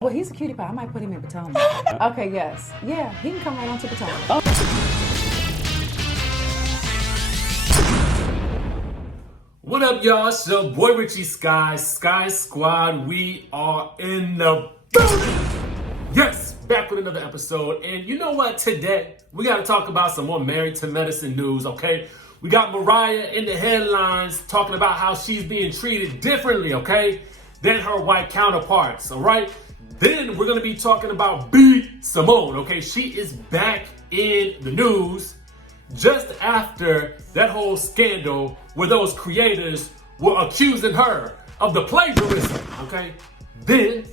Well, he's a cutie pie. I might put him in Potomac. Okay, yes. Yeah, he can come right on to Potomac. What up, y'all? It's your boy Richie Sky Squad. We are in the building. Yes, back with another episode. And you know what? Today, we got to talk about some more Married to Medicine news, okay? We got Mariah in the headlines talking about how she's being treated differently, okay, than her white counterparts, all right? Then we're going to be talking about Simone, okay? She is back in the news just after that whole scandal where those creators were accusing her of the plagiarism, okay? Then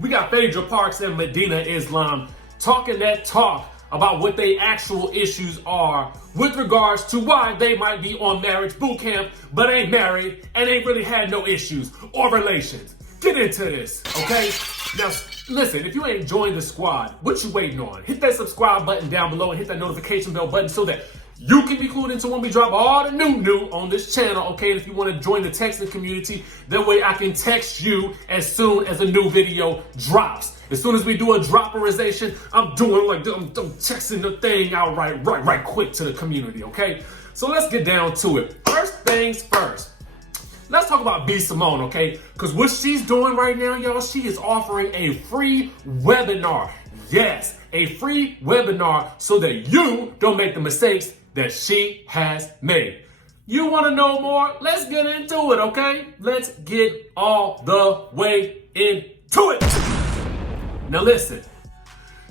we got Phaedra Parks and Medina Islam talking that talk about what their actual issues are with regards to why they might be on marriage boot camp but ain't married and ain't really had no issues or relations. Get into this, okay? Now, listen, if you ain't joined the squad, what you waiting on? Hit that subscribe button down below and hit that notification bell button so that you can be clued into when we drop all the new on this channel, okay? And if you want to join the texting community, that way I can text you as soon as a new video drops. As soon as we do a dropperization, I'm doing like, I'm texting the thing out right quick to the community, okay? So let's get down to it. First things first. Let's talk about Simone, okay? Because what she's doing right now, y'all, she is offering a free webinar. Yes, a free webinar so that you don't make the mistakes that she has made. You want to know more? Let's get into it, okay? Let's get all the way into it. Now listen,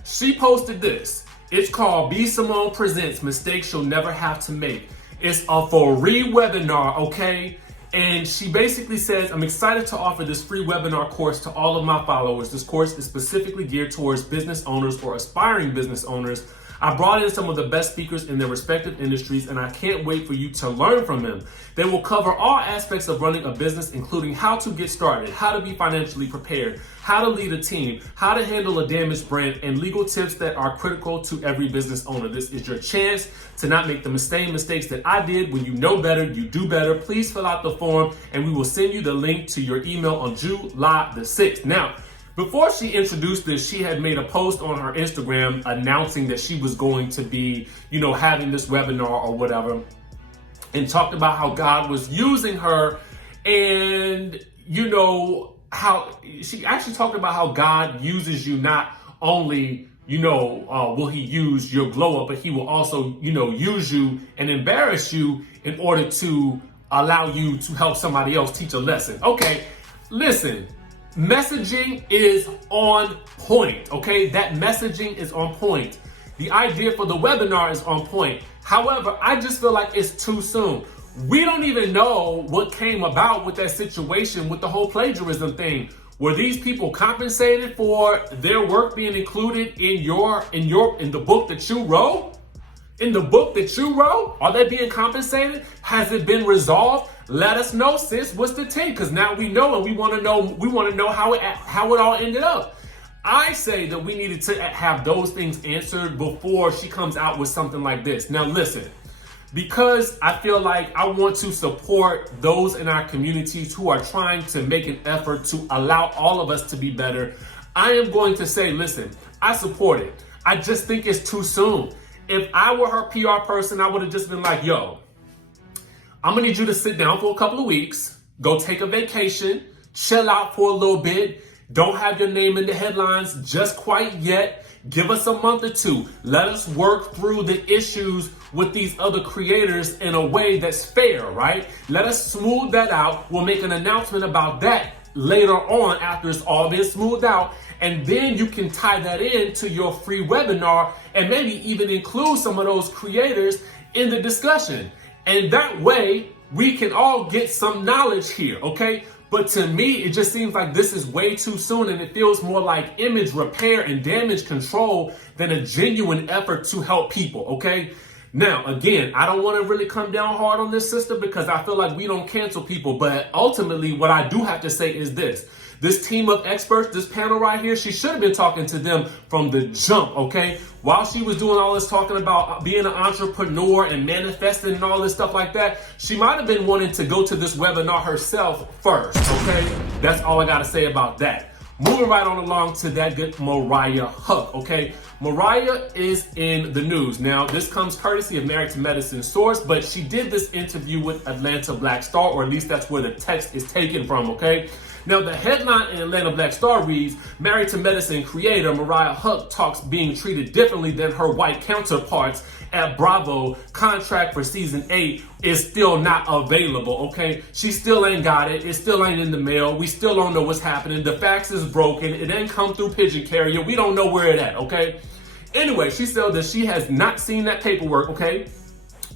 she posted this. It's called Simone Presents Mistakes You'll Never Have to Make. It's a free webinar, okay? And she basically says, I'm excited to offer this free webinar course to all of my followers. This course is specifically geared towards business owners or aspiring business owners. I brought in some of the best speakers in their respective industries, and I can't wait for you to learn from them. They will cover all aspects of running a business, including how to get started, how to be financially prepared, how to lead a team, how to handle a damaged brand, and legal tips that are critical to every business owner. This is your chance to not make the same mistakes that I did. When you know better, you do better. Please fill out the form, and we will send you the link to your email on July the 6th. Now, before she introduced this, she had made a post on her Instagram announcing that she was going to be, having this webinar or whatever, and talked about how God was using her, and, how she actually talked about how God uses you not only, will he use your glow up, but he will also, use you and embarrass you in order to allow you to help somebody else teach a lesson. Okay, listen. Messaging is on point, okay? That messaging is on point. The idea for the webinar is on point. However, I just feel like it's too soon. We don't even know what came about with that situation with the whole plagiarism thing. Were these people compensated for their work being included in the book that you wrote? In the book that you wrote? Are they being compensated? Has it been resolved? Let us know, sis. What's the take? Because now we know, and we want to know how it all ended up. I say that we needed to have those things answered before she comes out with something like this. Now listen, because I feel like I want to support those in our communities who are trying to make an effort to allow all of us to be better, I am going to say, listen, I support it. I just think it's too soon. If I were her PR person, I would have just been like, yo, I'm gonna need you to sit down for a couple of weeks, go take a vacation, chill out for a little bit. Don't have your name in the headlines just quite yet. Give us a month or two. Let us work through the issues with these other creators in a way that's fair, right? Let us smooth that out. We'll make an announcement about that later on after it's all been smoothed out. And then you can tie that into your free webinar and maybe even include some of those creators in the discussion. And that way, we can all get some knowledge here, okay? But to me, it just seems like this is way too soon, and it feels more like image repair and damage control than a genuine effort to help people, okay? Now, again, I don't want to really come down hard on this sister because I feel like we don't cancel people. But ultimately, what I do have to say is this. This team of experts, this panel right here, she should have been talking to them from the jump, okay? While she was doing all this talking about being an entrepreneur and manifesting and all this stuff like that, she might have been wanting to go to this webinar herself first, okay? That's all I got to say about that. moving right on along to that good Mariah Huq, okay? Mariah is in the news. Now, this comes courtesy of Married to Medicine source, but she did this interview with Atlanta Black Star, or at least that's where the text is taken from, okay? Now, the headline in Atlanta Black Star reads, Married to Medicine creator Mariah Huq talks being treated differently than her white counterparts at Bravo. Contract for season 8 is still not available, okay? She still ain't got it. It still ain't in the mail. We still don't know what's happening. The fax is broken. It ain't come through pigeon carrier. We don't know where it at, okay? Anyway, she said that she has not seen that paperwork, okay?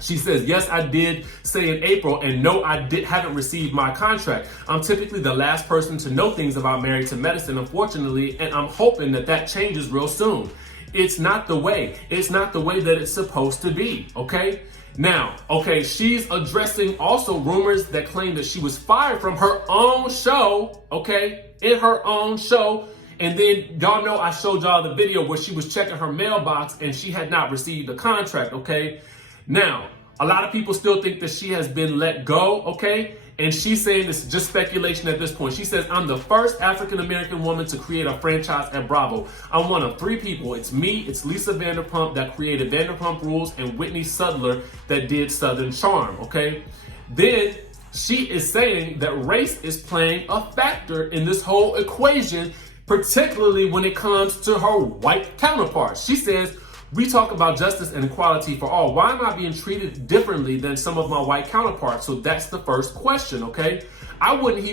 She says, yes, I did say in April, and no, haven't received my contract. I'm typically the last person to know things about Married to Medicine, unfortunately, and I'm hoping that that changes real soon. It's not the way. It's not the way that it's supposed to be, okay? Now, okay, she's addressing also rumors that claim that she was fired from her own show, okay? In her own show. And then y'all know I showed y'all the video where she was checking her mailbox and she had not received a contract, okay? Now, a lot of people still think that she has been let go, okay? And she's saying this is just speculation at this point. She says, I'm the first African-American woman to create a franchise at Bravo. I'm one of 3 people. It's me, it's Lisa Vanderpump that created Vanderpump Rules, and Whitney Sudler that did Southern Charm, okay? Then she is saying that race is playing a factor in this whole equation, particularly when it comes to her white counterparts. She says, we talk about justice and equality for all. Why am I being treated differently than some of my white counterparts? So that's the first question, okay? I wouldn't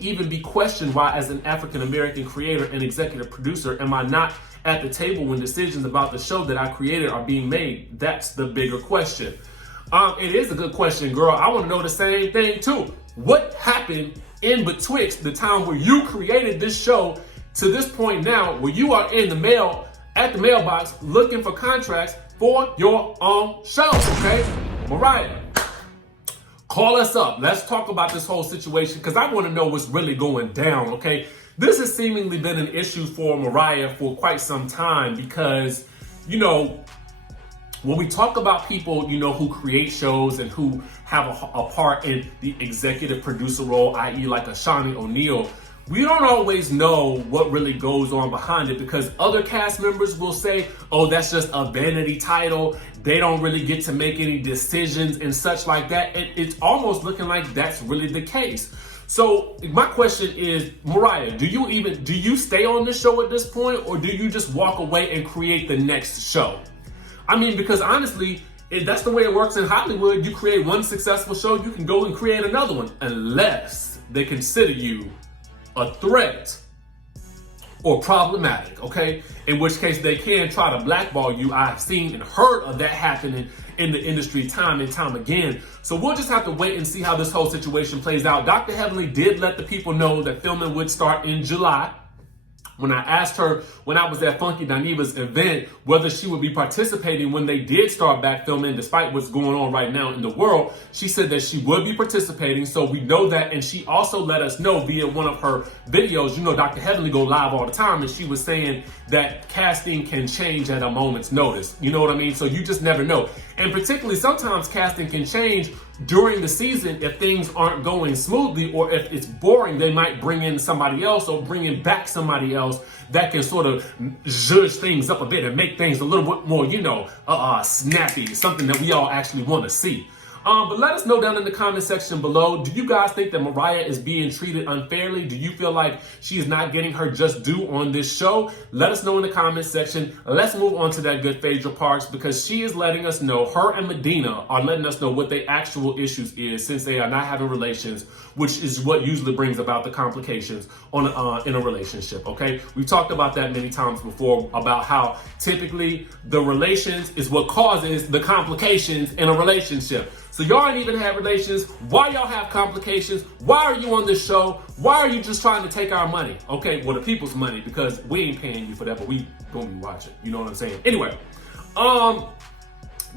even be questioned why, as an African American creator and executive producer, am I not at the table when decisions about the show that I created are being made? That's the bigger question. It is a good question, girl. I want to know the same thing too. What happened in betwixt the time where you created this show to this point now, where you are in the mail at the mailbox looking for contracts for your own show, okay? Mariah, call us up. Let's talk about this whole situation because I want to know what's really going down, okay? This has seemingly been an issue for Mariah for quite some time because, you know, when we talk about people, you know, who create shows and who have a part in the executive producer role, i.e. like a Shawnee O'Neal, we don't always know what really goes on behind it because other cast members will say, oh, that's just a vanity title. They don't really get to make any decisions and such like that. It's almost looking like that's really the case. So my question is, Mariah, do you stay on the show at this point, or do you just walk away and create the next show? I mean, because honestly, that's the way it works in Hollywood. You create one successful show, you can go and create another one, unless they consider you a threat or problematic, okay? In which case they can try to blackball you. I've seen and heard of that happening in the industry time and time again. So we'll just have to wait and see how this whole situation plays out. Dr. Heavenly did let the people know that filming would start in July. When I asked her when I was at Funky Dineva's event whether she would be participating when they did start back filming, despite what's going on right now in the world, she said that she would be participating. So we know that. And she also let us know via one of her videos, you know, Dr. Heavenly go live all the time. And she was saying that casting can change at a moment's notice. You know what I mean? So you just never know. And particularly sometimes casting can change during the season if things aren't going smoothly, or if it's boring, they might bring in somebody else or bring in back somebody else that can sort of zhuzh things up a bit and make things a little bit more, you know, snappy, something that we all actually want to see. But let us know down in the comment section below. Do you guys think that Mariah is being treated unfairly? Do you feel like she is not getting her just due on this show? Let us know in the comment section. Let's move on to that good PHAEDRA parts, because she is letting us know, her and Medina are letting us know what the actual issues is, since they are not having relations, which is what usually brings about the complications on in a relationship, okay? We've talked about that many times before, about how typically the relations is what causes the complications in a relationship. So y'all ain't even have relations. Why y'all have complications? Why are you on this show? Why are you just trying to take our money? Okay, well, the people's money, because we ain't paying you for that, but we gonna be watching. You know what I'm saying? Anyway,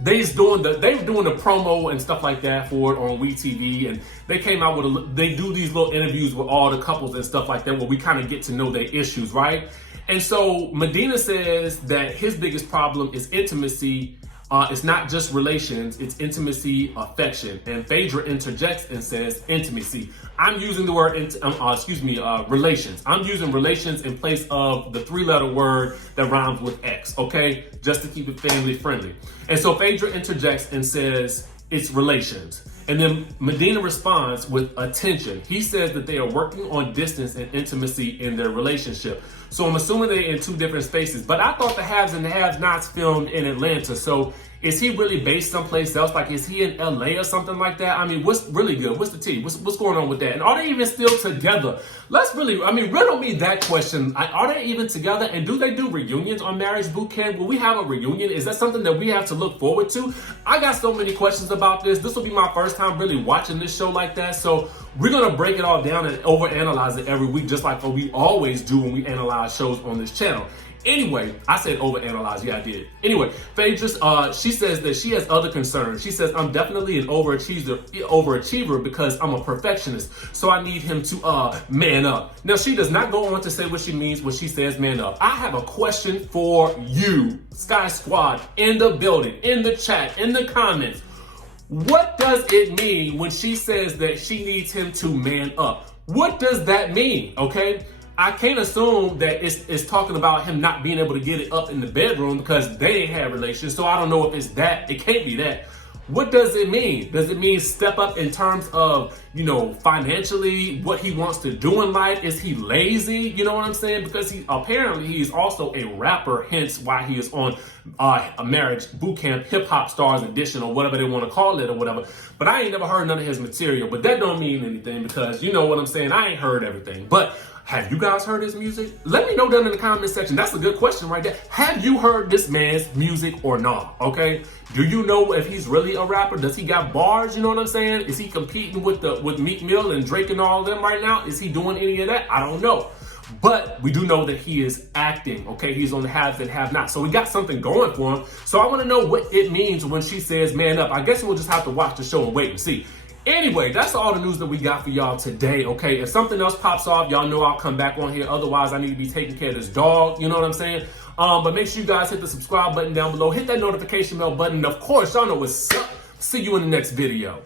they doing the promo and stuff like that for it on WeTV, and they came out with they do these little interviews with all the couples and stuff like that, where we kind of get to know their issues, right? And so Medina says that his biggest problem is intimacy It's not just relations, it's intimacy, affection. And PHAEDRA interjects and says intimacy. I'm using the word, relations. I'm using relations in place of the 3-letter word that rhymes with X, okay? Just to keep it family friendly. And so PHAEDRA interjects and says it's relations. And then Medina responds with attention. He says that they are working on distance and intimacy in their relationship. So I'm assuming they're in 2 different spaces. But I thought the haves and the have-nots filmed in Atlanta. So is he really based someplace else? Like, is he in LA or something like that? I mean, what's really good? What's the tea? What's going on with that? And are they even still together? Let's really, riddle me that question. Are they even together? And do they do reunions on Marriage Boot Camp? Will we have a reunion? Is that something that we have to look forward to? I got so many questions about this. This will be my first time really watching this show like that. So we're going to break it all down and overanalyze it every week, just like what we always do when we analyze shows on this channel. Anyway, I said overanalyze. Yeah, I did. Anyway, PHAEDRA, she says that she has other concerns. She says, I'm definitely an overachiever because I'm a perfectionist. So I need him to man up. Now, she does not go on to say what she means when she says man up. I have a question for you, Sky Squad, in the building, in the chat, in the comments. What does it mean when she says that she needs him to man up? What does that mean? Okay. I can't assume that it's talking about him not being able to get it up in the bedroom because they ain't had relations. So I don't know if it's that. It can't be that. What does it mean? Does it mean step up in terms of, financially, what he wants to do in life? Is he lazy? You know what I'm saying? Because he's also a rapper, hence why he is on a Marriage Boot Camp, Hip Hop Stars Edition, or whatever they want to call it or whatever. But I ain't never heard none of his material. But that don't mean anything because you know what I'm saying? I ain't heard everything. But have you guys heard his music? Let me know down in the comment section. That's a good question right there. Have you heard this man's music or not? Okay. Do you know if he's really a rapper? Does he got bars? You know what I'm saying? Is he competing with Meek Mill and Drake and all of them right now? Is he doing any of that? I don't know. But we do know that he is acting, okay? He's on the haves and have not. So we got something going for him. So I want to know what it means when she says man up. I guess we'll just have to watch the show and wait and see. Anyway, that's all the news that we got for y'all today, okay? If something else pops off, y'all know I'll come back on here. Otherwise, I need to be taking care of this dog. You know what I'm saying? But make sure you guys hit the subscribe button down below. Hit that notification bell button. And of course, y'all know what's up. See you in the next video.